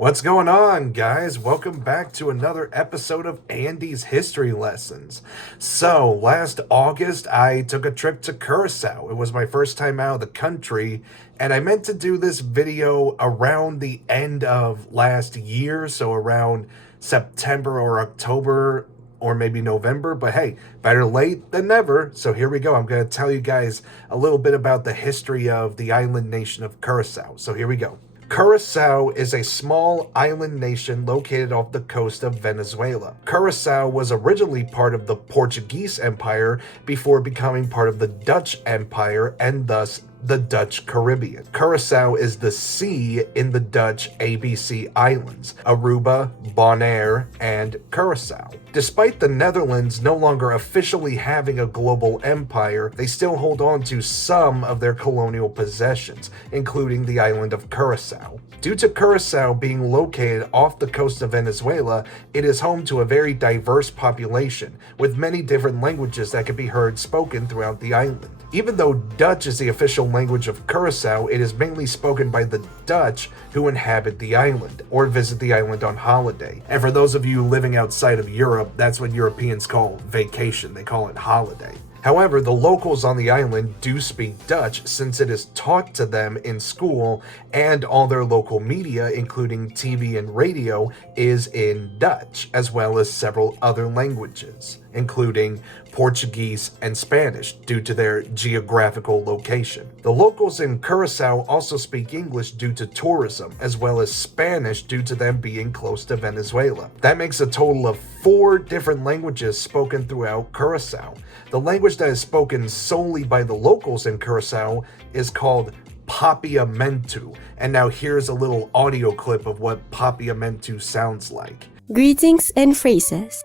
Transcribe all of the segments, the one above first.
What's going on, guys? Welcome back to another episode of Andy's History Lessons. So, last August, I took a trip to Curacao. It was my first time out of the country, and I meant to do this video around the end of last year, so around September or October, or maybe November, but hey, better late than never. So here we go. I'm going to tell you guys a little bit about the history of the island nation of Curacao. So here we go. Curacao is a small island nation located off the coast of Venezuela. Curacao was originally part of the Portuguese Empire before becoming part of the Dutch Empire and thus the Dutch Caribbean. Curacao is the C in the Dutch ABC Islands, Aruba, Bonaire, and Curacao. Despite the Netherlands no longer officially having a global empire, they still hold on to some of their colonial possessions, including the island of Curacao. Due to Curacao being located off the coast of Venezuela, it is home to a very diverse population, with many different languages that can be heard spoken throughout the island. Even though Dutch is the official language of Curacao, it is mainly spoken by the Dutch who inhabit the island or visit the island on holiday. And for those of you living outside of Europe, that's what Europeans call vacation. They call it holiday. However, the locals on the island do speak Dutch since it is taught to them in school, and all their local media, including TV and radio, is in Dutch, as well as several other languages, including Portuguese and Spanish, due to their geographical location. The locals in Curacao also speak English due to tourism, as well as Spanish due to them being close to Venezuela. That makes a total of 4 different languages spoken throughout Curacao. The language that is spoken solely by the locals in Curacao is called Papiamento. And now here's a little audio clip of what Papiamento sounds like. Greetings and phrases.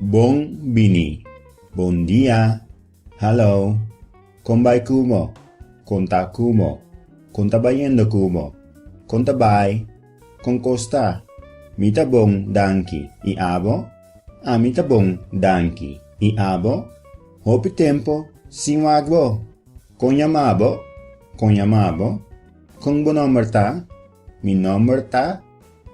Bon bini, bon dia, hello, kombay kumo, konta kumo, konta bayendo kumo, konta bay, con costa, mita bong danki, iabo, mita bong danki, iabo, hopi tempo, sinwagbo, konyamabo, kung bonomerta, mi nomerta,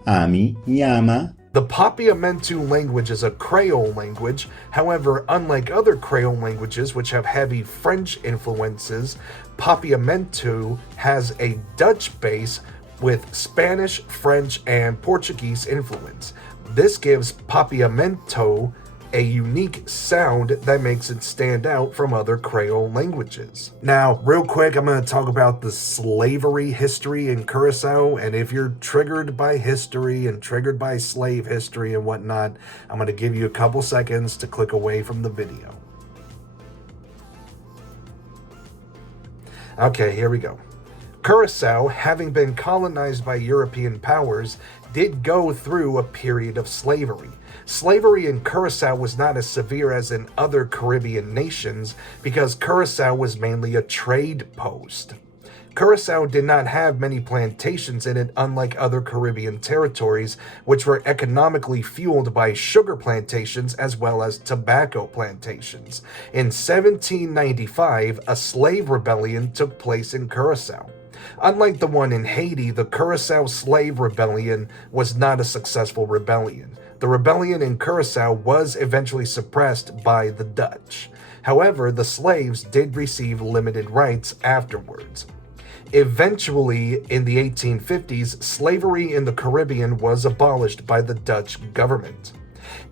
ami yama. The Papiamento language is a Creole language. However, unlike other Creole languages which have heavy French influences, Papiamento has a Dutch base with Spanish, French, and Portuguese influence. This gives Papiamento a unique sound that makes it stand out from other Creole languages. Now, real quick, I'm going to talk about the slavery history in Curacao, and if you're triggered by history and triggered by slave history and whatnot, I'm going to give you a couple seconds to click away from the video. Okay, here we go. Curacao, having been colonized by European powers, did go through a period of slavery. Slavery in Curacao was not as severe as in other Caribbean nations because Curacao was mainly a trade post. Curacao did not have many plantations in it, unlike other Caribbean territories, which were economically fueled by sugar plantations as well as tobacco plantations. In 1795, a slave rebellion took place in Curacao. Unlike the one in Haiti, the Curacao Slave Rebellion was not a successful rebellion. The rebellion in Curacao was eventually suppressed by the Dutch. However, the slaves did receive limited rights afterwards. Eventually, in the 1850s, slavery in the Caribbean was abolished by the Dutch government.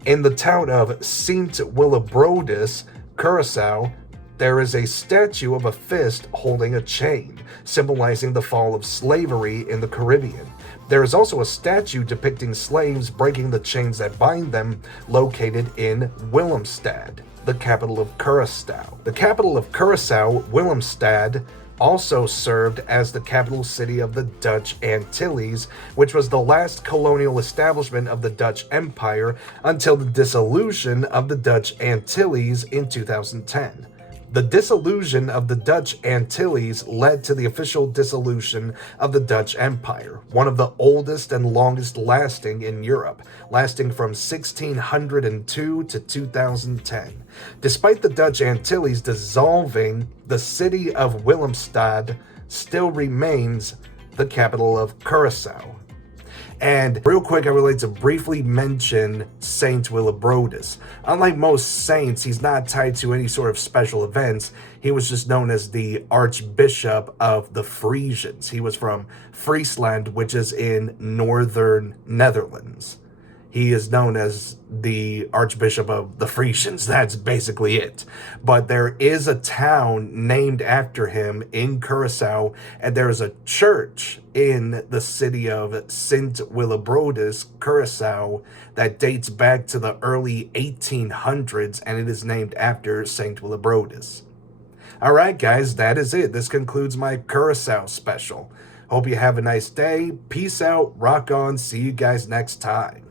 In the town of Saint Willibrodus, Curacao, there is a statue of a fist holding a chain, symbolizing the fall of slavery in the Caribbean. There is also a statue depicting slaves breaking the chains that bind them, located in Willemstad, the capital of Curacao. The capital of Curacao, Willemstad, also served as the capital city of the Dutch Antilles, which was the last colonial establishment of the Dutch Empire until the dissolution of the Dutch Antilles in 2010. The dissolution of the Dutch Antilles led to the official dissolution of the Dutch Empire, one of the oldest and longest lasting in Europe, lasting from 1602 to 2010. Despite the Dutch Antilles dissolving, the city of Willemstad still remains the capital of Curacao. And real quick, I would like to briefly mention Saint Willibrordus. Unlike most saints, he's not tied to any sort of special events. He was just known as the Archbishop of the Frisians. He was from Friesland, which is in northern Netherlands. He is known as the Archbishop of the Frisians. That's basically it. But there is a town named after him in Curacao, and there is a church in the city of Saint Willibrordus, Curacao, that dates back to the early 1800s, and it is named after Saint Willibrordus. All right, guys, that is it. This concludes my Curacao special. Hope you have a nice day. Peace out. Rock on. See you guys next time.